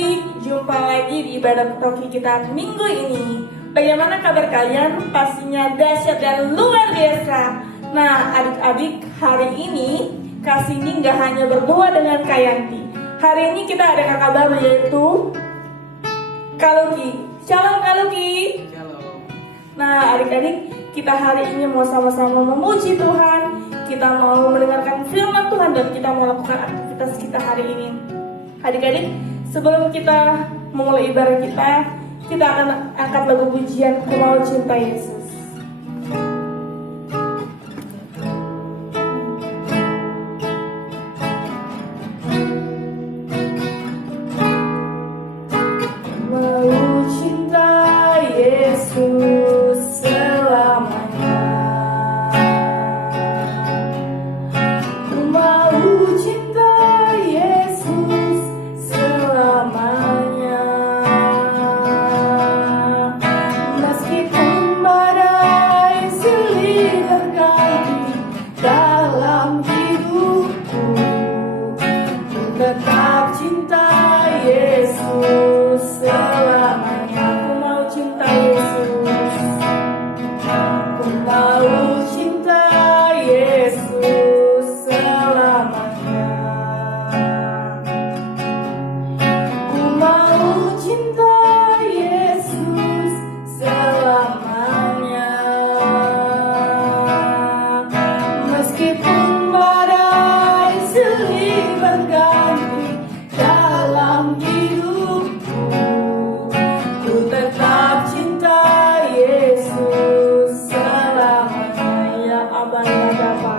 adik-adik, jumpa lagi di ibadah rohani kita minggu ini. Bagaimana kabar kalian? Pastinya dahsyat dan luar biasa. Nah adik-adik, hari ini Kasini nggak hanya berdua dengan Kayanti. Hari ini kita ada kakak baru yaitu Kaluki. Shalom Kaluki. Shalom. Nah adik-adik, kita hari ini mau sama-sama memuji Tuhan. Kita mau mendengarkan firman Tuhan dan kita mau lakukan aktivitas kita hari ini. Adik-adik, sebelum kita memulai ibadah kita akan angkat lagu pujian Ku Mau Cinta Yesus. Mau cinta Yesus selamanya. Ku mau cinta Yesus selamanya. Meskipun badai silih berganti dalam hidupku, ku tetap cinta Yesus selamanya. Ku mau cinta Yesus. Ku mau cinta Yesus selamanya. Ku mau cinta Yesus selamanya. Meskipun badai silih berganti dalam hidupku, ku tetap cinta Yesus selamanya. Ya Abah, ya Bapa.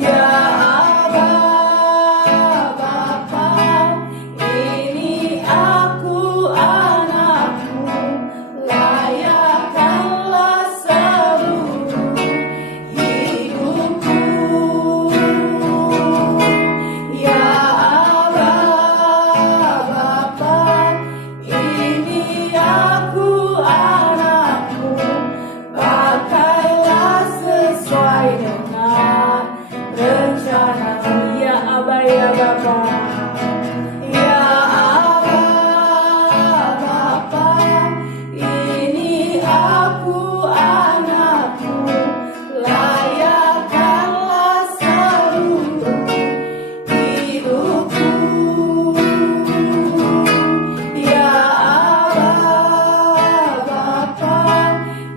Ya Abah, Bapa, ini aku anakmu, layakkanlah seluruh hidupku. Ya Abah, Bapa, ini aku anakmu, pakailah sesuai dengan rencanamu. Ya Abah, ya Bapa. Ya Abah, Bapa, ini aku anakmu, layakkanlah seluruh hidupku. Ya Abah, Bapa,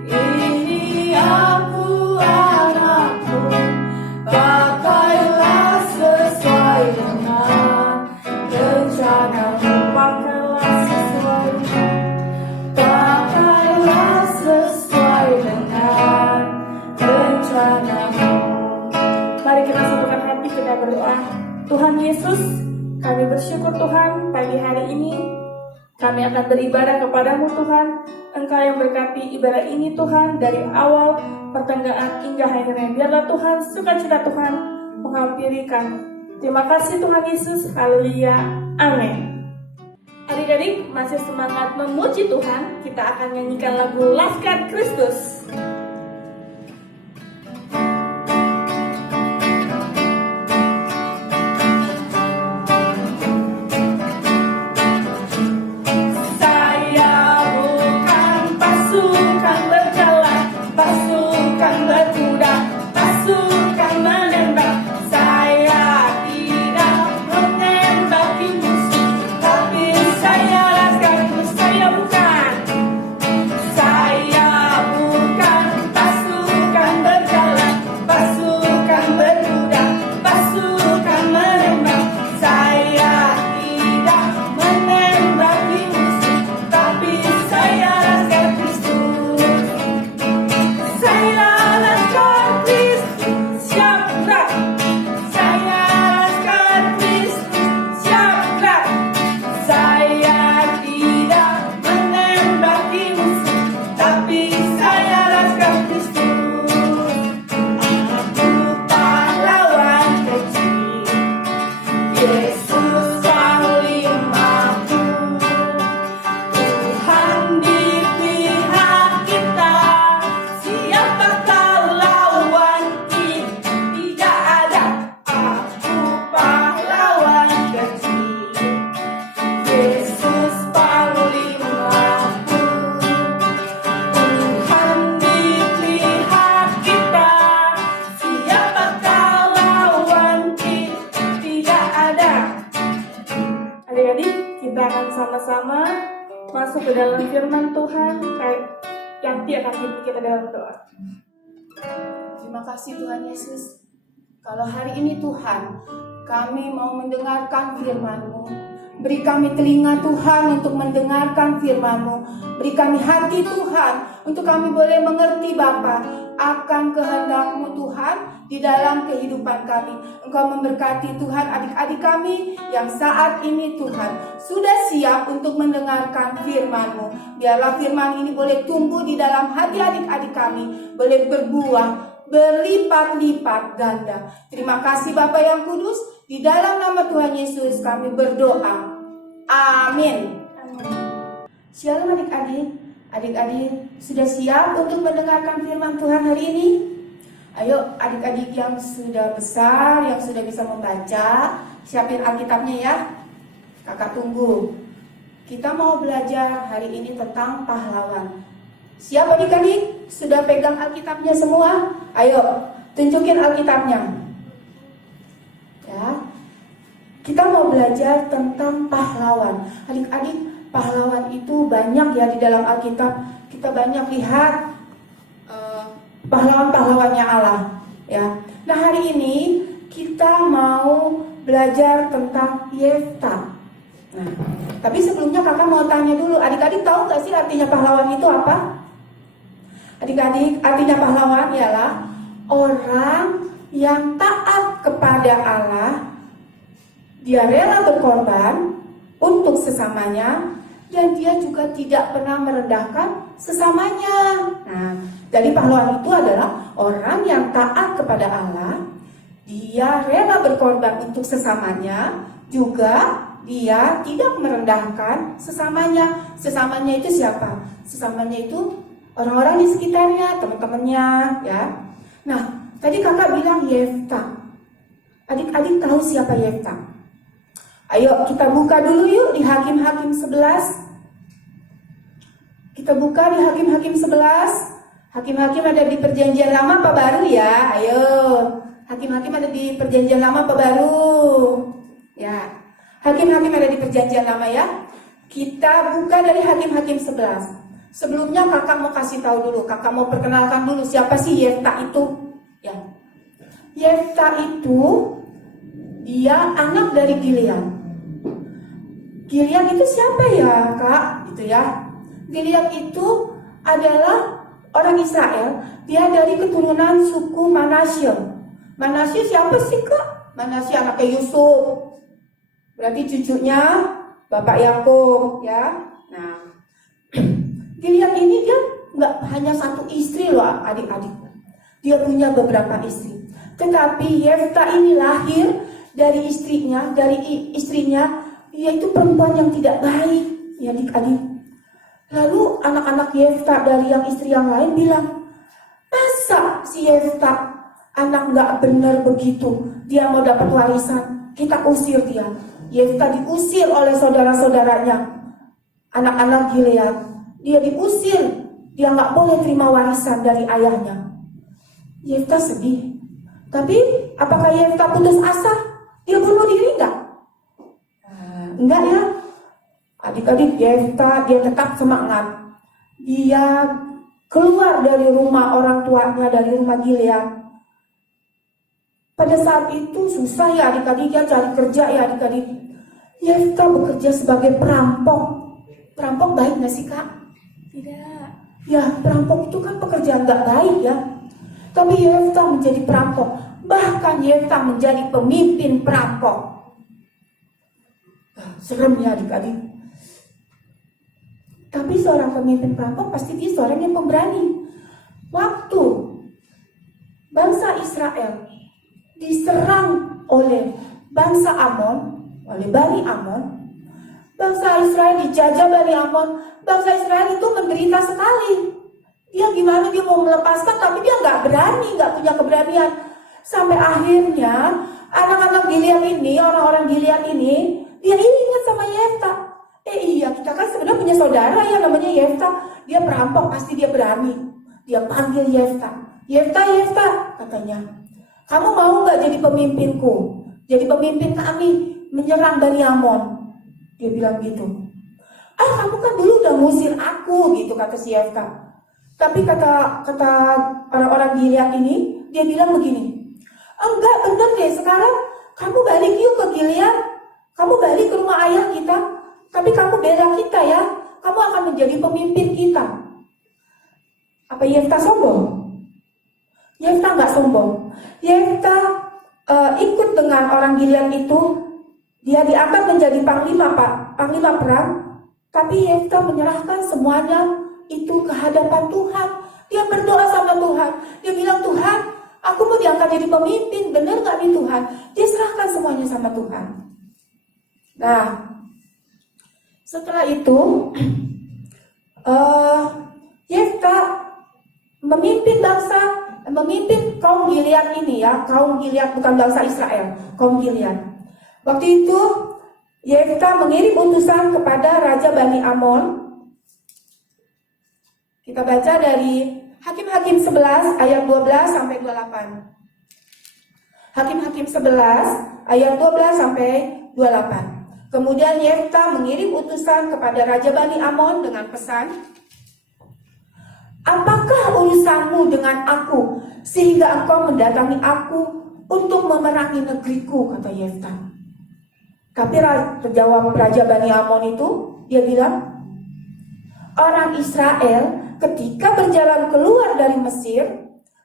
ini aku anakmu, pakailah sesuai dengan rencanamu. Pakailah sesuai dengan rencanamu. Mari kita satukan hati, kita berdoa. Tuhan Yesus, kami bersyukur Tuhan pagi hari ini kami akan beribadah kepadamu Tuhan. Engkau yang berkati ibadah ini Tuhan, dari awal pertengahan hingga akhirnya. Biarlah Tuhan sukacita Tuhan menghampiri kami. Terima kasih Tuhan Yesus. Haleluya. Amin. Adik-adik, masih semangat memuji Tuhan, kita akan nyanyikan lagu Laskar Kristus. Saya bukan pasukan berjalan, pasukan berkuda, pasukan menembak. Saya tidak menembaki musuh, tapi saya laskar Kristus. Saya bukan masuk ke dalam firman Tuhan. Nanti akan kita dalam doa. Terima kasih Tuhan Yesus. Kalau hari ini Tuhan, kami mau mendengarkan firman-Mu. Beri kami telinga Tuhan untuk mendengarkan firman-Mu. Beri kami hati Tuhan untuk kami boleh mengerti Bapa akan kehendak-Mu Tuhan di dalam kehidupan kami. Engkau memberkati Tuhan adik-adik kami yang saat ini Tuhan sudah siap untuk mendengarkan firman-Mu. Biarlah firman ini boleh tumbuh di dalam hati adik-adik kami, boleh berbuah berlipat-lipat ganda. Terima kasih Bapa yang kudus, di dalam nama Tuhan Yesus kami berdoa. Amin. Shalom adik-adik. Adik-adik sudah siap untuk mendengarkan firman Tuhan hari ini? Ayo adik-adik yang sudah besar, yang sudah bisa membaca, siapin Alkitabnya ya. Kakak tunggu. Kita mau belajar hari ini tentang pahlawan. Siap adik-adik? Sudah pegang Alkitabnya semua? Ayo, tunjukin Alkitabnya. Ya. Kita mau belajar tentang pahlawan. Adik-adik, pahlawan itu banyak ya di dalam Alkitab. Kita banyak lihat pahlawan-pahlawannya Allah. Ya. Nah hari ini kita mau belajar tentang Yefta. Nah, tapi sebelumnya kakak mau tanya dulu, adik-adik tahu gak sih artinya pahlawan itu apa? Adik-adik, artinya pahlawan ialah orang yang taat kepada Allah. Dia rela berkorban untuk sesamanya, dan dia juga tidak pernah merendahkan sesamanya. Nah, jadi pahlawan itu adalah orang yang taat kepada Allah. Dia rela berkorban untuk sesamanya, juga dia tidak merendahkan sesamanya. Sesamanya itu siapa? Sesamanya itu orang-orang di sekitarnya, teman-temannya, ya. Nah, tadi kakak bilang Yefta. Adik-adik tahu siapa Yefta? Ayo kita buka dulu yuk di Hakim-Hakim 11. Kita buka di Hakim-Hakim 11. Hakim-Hakim ada di perjanjian lama apa baru ya? Ayo. Hakim-Hakim ada di perjanjian lama apa baru? Ya. Hakim-Hakim ada di perjanjian lama ya. Kita buka dari Hakim-Hakim 11. Sebelumnya kakak mau kasih tahu dulu, kakak mau perkenalkan dulu siapa sih Yefta itu? Ya. Yefta itu dia anak dari Gilead. Gilead itu siapa ya, Kak? Gitu ya. Gilead itu adalah orang Israel. Dia dari keturunan suku Manasye. Manasye siapa sih, Kak? Manasye anaknya Yusuf. Berarti cucunya Bapak Yakub, ya. Nah, Gilead ini dia nggak hanya satu istri loh, adik-adik. Dia punya beberapa istri. Tetapi Yefta ini lahir dari istrinya, dia itu perempuan yang tidak baik, ya adik-adik. Lalu anak-anak Yefta dari yang istri yang lain bilang, masa si Yefta anak nggak benar begitu, dia mau dapat warisan, kita usir dia. Yefta diusir oleh saudara-saudaranya, anak-anak Gilead. Dia diusir, dia nggak boleh terima warisan dari ayahnya. Yefta sedih. Tapi apakah Yefta putus asa? Dia bunuh diri nggak? Enggak ya. Adik-adik, Yefta dia tetap semangat. Dia keluar dari rumah orang tuanya, dari rumah Gilead. Pada saat itu susah ya adik-adik ya, cari kerja ya adik-adik. Yefta bekerja sebagai perampok. Perampok baik nggak sih, Kak? Tidak. Ya, perampok itu kan pekerjaan nggak baik ya. Tapi Yefta menjadi perampok. Bahkan Yefta menjadi pemimpin perampok. Serem ya adik-adik. Tapi seorang pemimpin perampok pasti dia seorang yang pemberani. Waktu bangsa Israel diserang oleh bangsa Amon, oleh Bani Amon, bangsa Israel dijajah Bani Amon, bangsa Israel itu menderita sekali. Dia gimana dia mau melepaskan, tapi dia nggak berani, nggak punya keberanian. Sampai akhirnya anak-anak Gilead ini, orang-orang Gilead ini, dia ingat sama Yefta. Iya, kita kan sebenarnya punya saudara ya namanya Yefta. Dia perampok, pasti dia berani. Dia panggil Yefta. Yefta, Yefta, katanya. Kamu mau nggak jadi pemimpinku? Jadi pemimpin kami menyerang Bani Amon. Dia bilang gitu. kamu kan dulu udah ngusir aku gitu, kata si Yefta. Tapi kata orang-orang Gilead ini, dia bilang begini, enggak, bener deh, sekarang kamu balik yuk ke Gilead, kamu balik ke rumah ayah kita, tapi kamu bela kita ya, kamu akan menjadi pemimpin kita. Apa Yefta sombong? Yefta nggak sombong. Yefta ikut dengan orang Gilead itu, dia diangkat menjadi panglima perang, tapi Yefta menyerahkan semuanya itu ke hadapan Tuhan. Dia berdoa sama Tuhan, dia bilang, Tuhan, aku mau diangkat jadi pemimpin, benar nggak nih Tuhan? Dia serahkan semuanya sama Tuhan. Nah, setelah itu Yefta memimpin kaum Gilead ini ya, kaum Gilead bukan bangsa Israel, kaum Gilead. Waktu itu Yefta mengirim utusan kepada Raja Bani Amon. Kita baca dari Hakim-Hakim 11 ayat 12 sampai 28. Hakim-Hakim 11 ayat 12 sampai 28. Kemudian Yefta mengirim utusan kepada Raja Bani Amon dengan pesan, apakah urusanmu dengan aku sehingga engkau mendatangi aku untuk memerangi negeriku, kata Yefta. Tapi terjawab Raja Bani Amon itu, dia bilang, orang Israel ketika berjalan keluar dari Mesir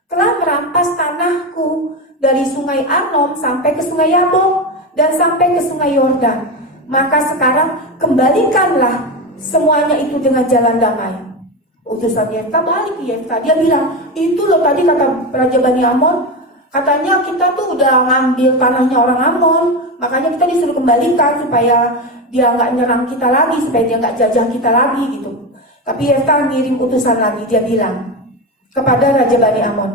telah merampas tanahku dari sungai Arnon sampai ke sungai Yabok dan sampai ke sungai Yordan. Maka sekarang kembalikanlah semuanya itu dengan jalan damai. Utusan Yefta balik ke Yefta, dia bilang, itu loh tadi kata Raja Bani Amon, katanya kita tuh udah ngambil tanahnya orang Amon, makanya kita disuruh kembalikan supaya dia nggak nyerang kita lagi, supaya dia nggak jajah kita lagi gitu. Tapi Yefta ngirim utusan lagi, dia bilang kepada Raja Bani Amon,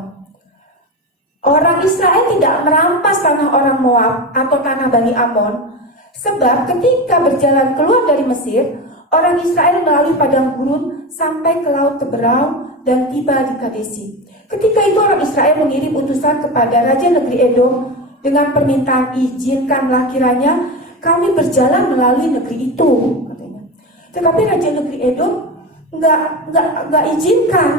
orang Israel tidak merampas tanah orang Moab atau tanah Bani Amon, sebab ketika berjalan keluar dari Mesir, orang Israel melalui padang gurun sampai ke laut Teberau dan tiba di Kadesi. Ketika itu orang Israel mengirim utusan kepada Raja Negeri Edom dengan permintaan, izinkanlah kiranya kami berjalan melalui negeri itu, katanya. Tetapi Raja Negeri Edom nggak izinkan.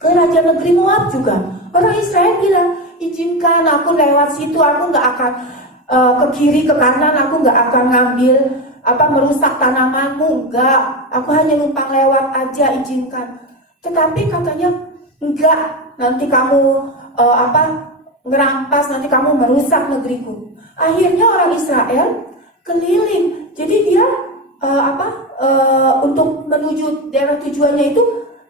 Ke Raja Negeri Moab juga, orang Israel bilang, izinkan aku lewat situ, aku nggak akan ke kiri ke kanan, aku nggak akan ngambil merusak tanamanmu, enggak, aku hanya numpang lewat aja, izinkan. Tetapi katanya enggak, nanti kamu ngerampas, nanti kamu merusak negeriku. Akhirnya orang Israel keliling, jadi dia untuk menuju daerah tujuannya itu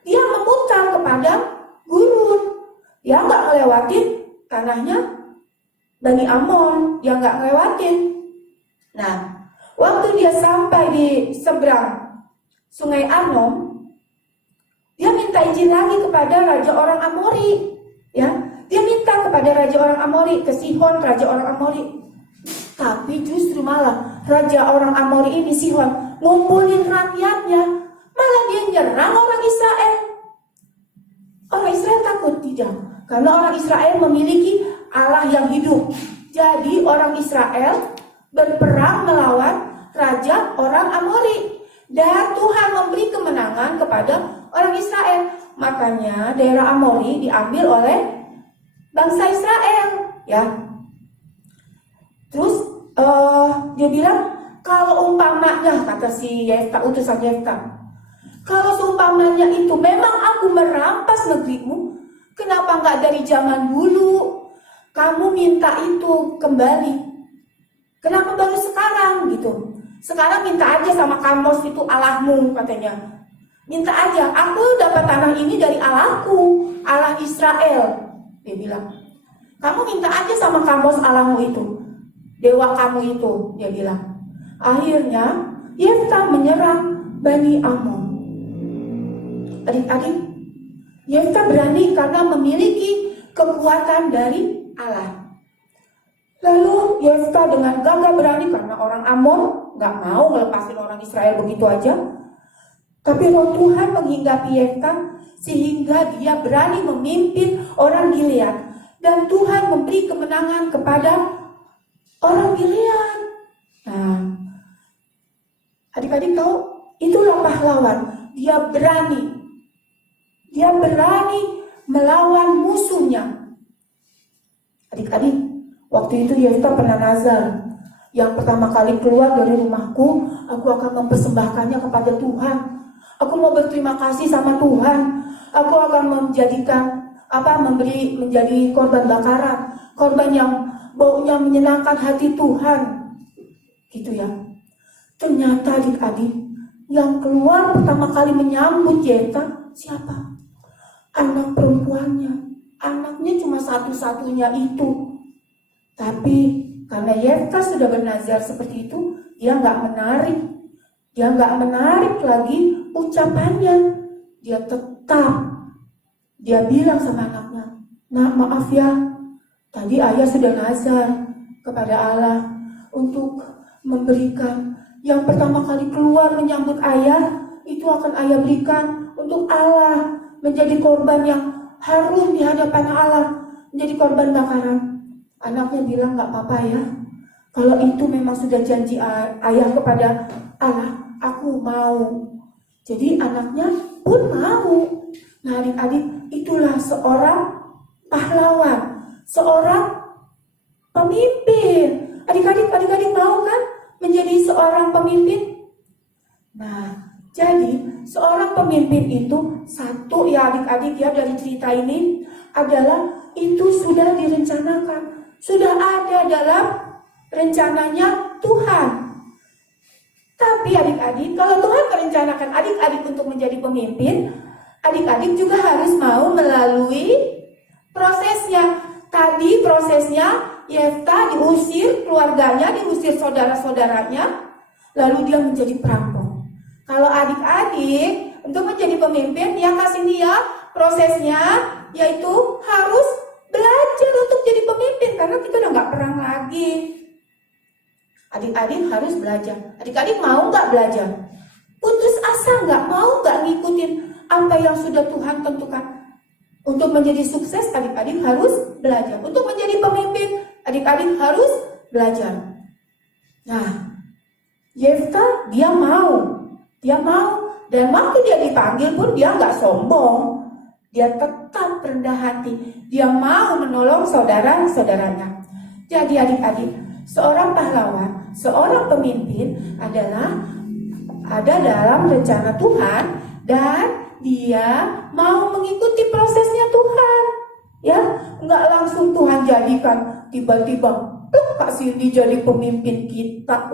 dia memutar ke padang gurun, dia nggak ngelewatin tanahnya Bani Amon, dia nggak ngelewatin. Nah, waktu dia sampai di seberang sungai Arnon, dia minta izin lagi kepada raja orang Amori, ya. Dia minta kepada raja orang Amori, ke Sihon, raja orang Amori. Tapi justru malah raja orang Amori ini, Sihon, ngumpulin rakyatnya, malah dia nyerang orang Israel. Orang Israel takut? Tidak, karena orang Israel memiliki Allah yang hidup. Jadi orang Israel berperang melawan raja orang Amori, dan Tuhan memberi kemenangan kepada orang Israel. Makanya daerah Amori diambil oleh bangsa Israel, ya. Terus dia bilang, kalau umpamanya, kata si Yefta, utusan Yefta, kalau seumpamanya itu memang aku merampas negerimu, kenapa nggak dari zaman dulu kamu minta itu kembali? Kenapa baru sekarang gitu? Sekarang minta aja sama Kamos itu Allahmu, katanya. Minta aja, aku dapat tanah ini dari Allahku, Allah Israel. Dia bilang, kamu minta aja sama Kamos Allahmu itu, dewa kamu itu, dia bilang. Akhirnya Yefta menyerang Bani Amon. Adik-adik, Yefta berani karena memiliki kekuatan dari Allah. Lalu Yefta dengan gagah berani, karena orang Amon nggak mau ngelepasin orang Israel begitu aja. Tapi roh Tuhan menghinggapi Yefta sehingga dia berani memimpin orang Gilead, dan Tuhan memberi kemenangan kepada orang Gilead. Nah, Adik-adik tahu, itulah pahlawan. Dia berani melawan musuhnya. Adik-adik, waktu itu Yefta pernah nazar, yang pertama kali keluar dari rumahku, aku akan mempersembahkannya kepada Tuhan. Aku mau berterima kasih sama Tuhan. Aku akan menjadi korban bakaran, korban yang baunya menyenangkan hati Tuhan. Gitu ya. Ternyata adik-adik, yang keluar pertama kali menyambut Yefta siapa? Anak perempuannya. Anaknya cuma satu-satunya itu. Tapi karena Yefta sudah bernazar seperti itu, dia nggak menarik. Dia nggak menarik lagi ucapannya. Dia bilang sama anaknya, "Nak, maaf ya, tadi ayah sudah nazar kepada Allah untuk memberikan yang pertama kali keluar menyambut ayah, itu akan ayah berikan untuk Allah, menjadi korban yang harum di hadapan Allah, menjadi korban bakaran." Anaknya bilang, "Gak apa-apa ya, kalau itu memang sudah janji ayah kepada Allah, aku mau." Jadi anaknya pun mau. Nah adik-adik, itulah seorang pahlawan, seorang pemimpin. Adik-adik mau kan menjadi seorang pemimpin? Nah, jadi seorang pemimpin itu satu ya adik-adik ya, dari cerita ini adalah itu sudah direncanakan, sudah ada dalam rencananya Tuhan. Tapi adik-adik, kalau Tuhan merencanakan adik-adik untuk menjadi pemimpin, adik-adik juga harus mau melalui prosesnya. Tadi prosesnya Yefta diusir keluarganya, diusir saudara-saudaranya, lalu dia menjadi perampok. Kalau adik-adik untuk menjadi pemimpin, yang kasih dia prosesnya yaitu harus belajar untuk jadi pemimpin, karena kita udah gak perang lagi. Adik-adik harus belajar. Adik-adik mau gak belajar? Putus asa gak? Mau gak ngikutin apa yang sudah Tuhan tentukan? Untuk menjadi sukses, adik-adik harus belajar. Untuk menjadi pemimpin, adik-adik harus belajar. Nah, Yefta dia mau. Dan waktu dia dipanggil pun dia gak sombong. Dia tetap rendah hati. Dia mau menolong saudara-saudaranya. Jadi adik-adik, seorang pahlawan, seorang pemimpin adalah ada dalam rencana Tuhan, dan dia mau mengikuti prosesnya Tuhan. Ya, nggak langsung Tuhan jadikan tiba-tiba Kak Cindy jadi pemimpin kita.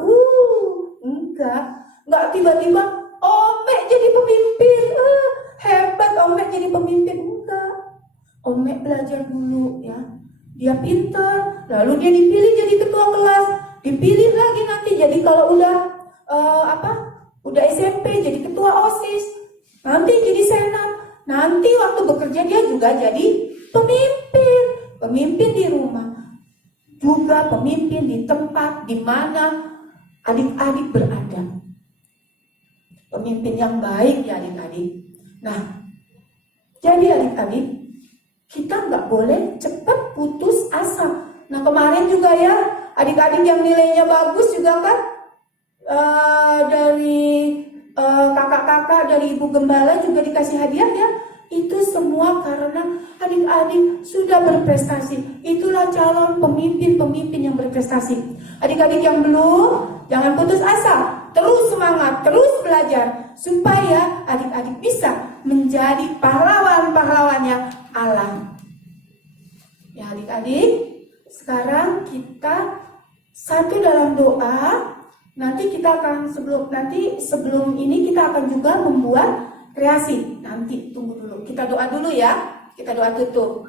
Nggak tiba-tiba Omek jadi pemimpin. Hebat Omek jadi pemimpin. Enggak. Omek belajar dulu ya. Dia pintar, lalu dia dipilih jadi ketua kelas, dipilih lagi nanti jadi kalau udah SMP jadi ketua OSIS, nanti jadi senat, nanti waktu bekerja dia juga jadi pemimpin di rumah, juga pemimpin di tempat di mana adik-adik berada. Pemimpin yang baik ya adik-adik. Nah, jadi adik-adik, kita nggak boleh cepat putus asa. Nah kemarin juga ya, adik-adik yang nilainya bagus juga kan, dari kakak-kakak, dari ibu gembala juga dikasih hadiah ya. Itu semua karena adik-adik sudah berprestasi. Itulah calon pemimpin-pemimpin yang berprestasi. Adik-adik yang belum, jangan putus asa. Terus semangat, terus belajar, supaya adik-adik bisa menjadi pahlawan-pahlawannya Allah. Ya adik-adik, sekarang kita satu dalam doa. Nanti kita akan sebelum ini kita akan juga membuat kreasi. Nanti tunggu dulu, kita doa dulu ya. Kita doa tutup.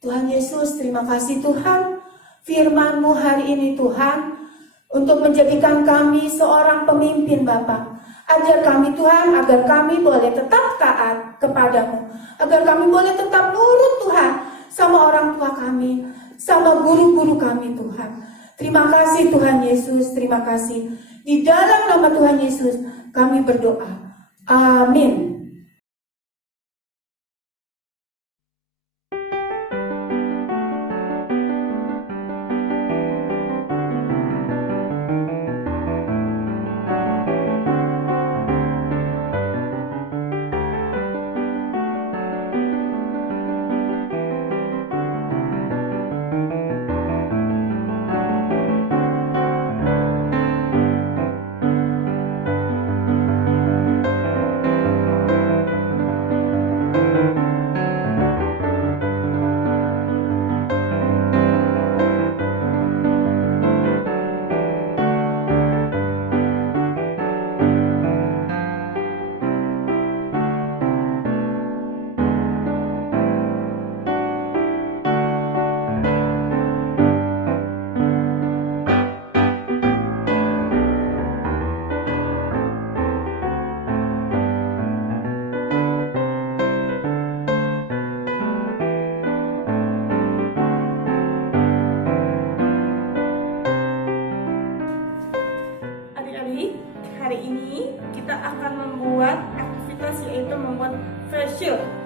Tuhan Yesus, terima kasih Tuhan, firman-Mu hari ini Tuhan, untuk menjadikan kami seorang pemimpin Bapa. Ajar kami Tuhan, agar kami boleh tetap taat kepadamu, agar kami boleh tetap nurut Tuhan sama orang tua kami, sama guru-guru kami Tuhan. Terima kasih Tuhan Yesus, terima kasih. Di dalam nama Tuhan Yesus kami berdoa. Amin.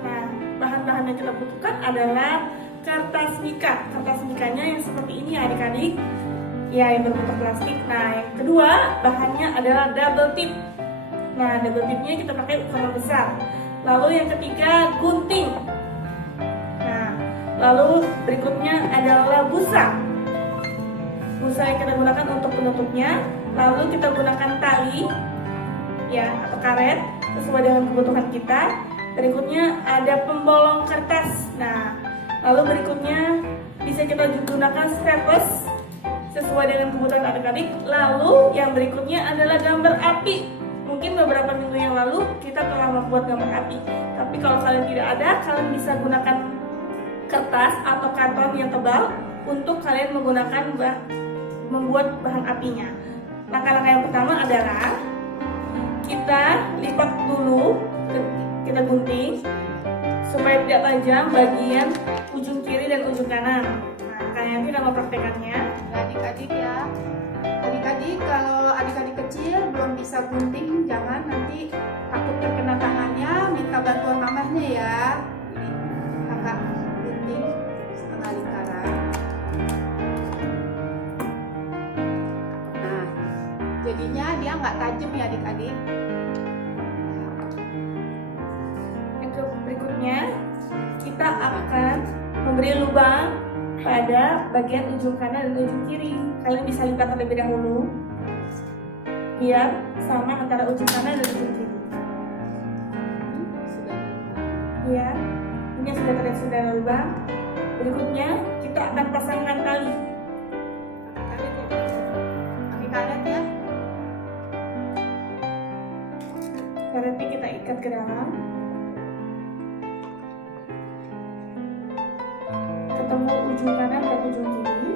Nah, bahan-bahan yang kita butuhkan adalah kertas mika. Kertas mikanya yang seperti ini adik-adik, ya, yang berbentuk plastik. Nah, yang kedua bahannya adalah double tip. Nah, double tipnya kita pakai ukuran besar. Lalu yang ketiga gunting. Nah, lalu berikutnya adalah busa. Busa yang kita gunakan untuk penutupnya. Lalu kita gunakan tali, ya, atau karet sesuai dengan kebutuhan kita. Berikutnya ada pembolong kertas. Nah, lalu berikutnya bisa kita gunakan staples sesuai dengan kebutuhan adik-adik. Lalu yang berikutnya adalah gambar api. Mungkin beberapa minggu yang lalu kita telah membuat gambar api. Tapi kalau kalian tidak ada, kalian bisa gunakan kertas atau karton yang tebal untuk kalian menggunakan membuat bahan apinya. Langkah-langkah yang pertama adalah kita lipat dulu, kita gunting supaya tidak tajam bagian ujung kiri dan ujung kanan. Nah, kalian tidak mempraktekannya. Adik-adik ya, adik-adik kalau adik-adik kecil belum bisa gunting, jangan nanti takut terkena tangannya, minta bantuan mamahnya ya. Ini kakak gunting setengah lingkaran. Nah, jadinya dia nggak tajam ya adik-adik. Yang berikutnya kita akan memberi lubang pada bagian ujung kanan dan ujung kiri. Kalian bisa lipat terlebih dahulu biar sama antara ujung kanan dan ujung kiri. Ya, ini sudah terlihat sudah ada lubang. Berikutnya kita akan pasangkan tali. Pakai karet ya. Karetnya kita ikat ke dalam. Ketemu ujung kanan dan ujung kiri.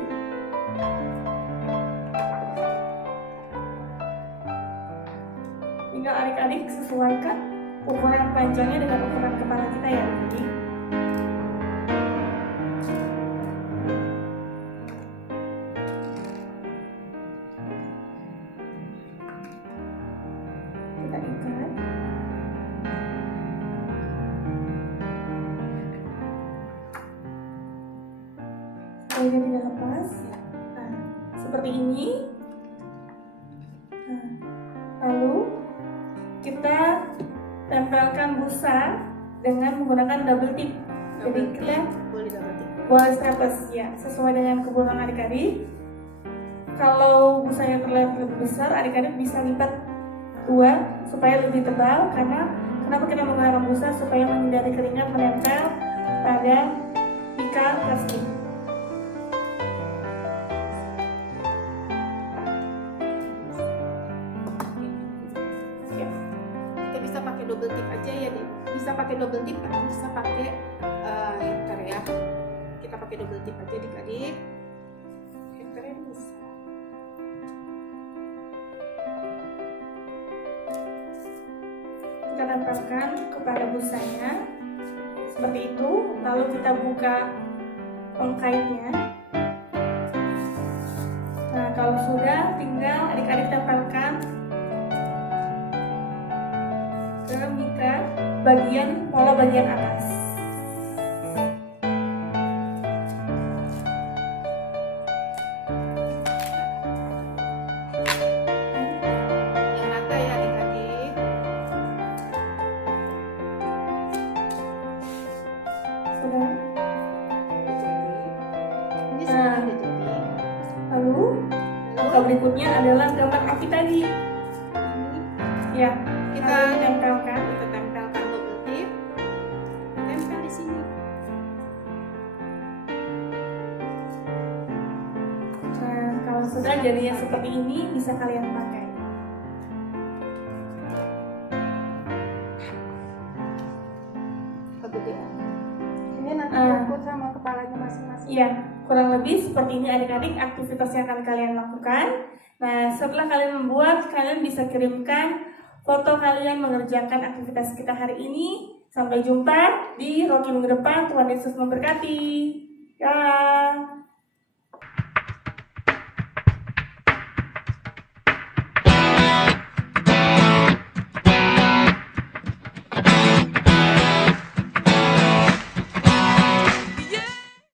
Tinggal adik-adik sesuaikan ukuran panjangnya dengan ukuran kepala kita ya adik. Kita ikat. Supaya dia tidak lepas. Nah, seperti ini. Nah, lalu kita tempelkan busa dengan menggunakan double tip. Jadi kita boleh double tip. boleh staples ya, sesuai dengan kebutuhan adik-adik. Kalau busanya terlihat lebih besar, adik-adik bisa lipat dua supaya lebih tebal. Karena kenapa kita menggunakan busa? Supaya menghindari keringat menempel pada mika plastik. Kita bisa pakai double tip aja ya deh. Bisa pakai double tip atau bisa pakai hanger ya. Kita pakai double tip aja adik-adik. Hangernya bisa. Kita tempelkan kepada busanya seperti itu. Lalu kita buka pengkaitnya. Nah, kalau sudah, tinggal adik-adik tempelkan ke mika bagian pola bagian atas. Yang rata ya adik-adik. Sudah. Ini sudah ada jadi. Lalu langkah berikutnya adalah gambar api tadi. Ya, Kita lalu tempelkan. kita tempelkan double tip. Tempel di sini. Nah, kalau sudah jadinya seperti ini, bisa kalian pakai. Kegedean. Ini nanti ukur sama kepalanya masing-masing. Iya, kurang lebih seperti ini adik-adik aktivitas yang akan kalian lakukan. Nah, setelah kalian membuat, kalian bisa kirimkan foto kalian mengerjakan aktivitas kita hari ini. Sampai jumpa di Rocky minggu depan. Tuhan Yesus memberkati. Ya.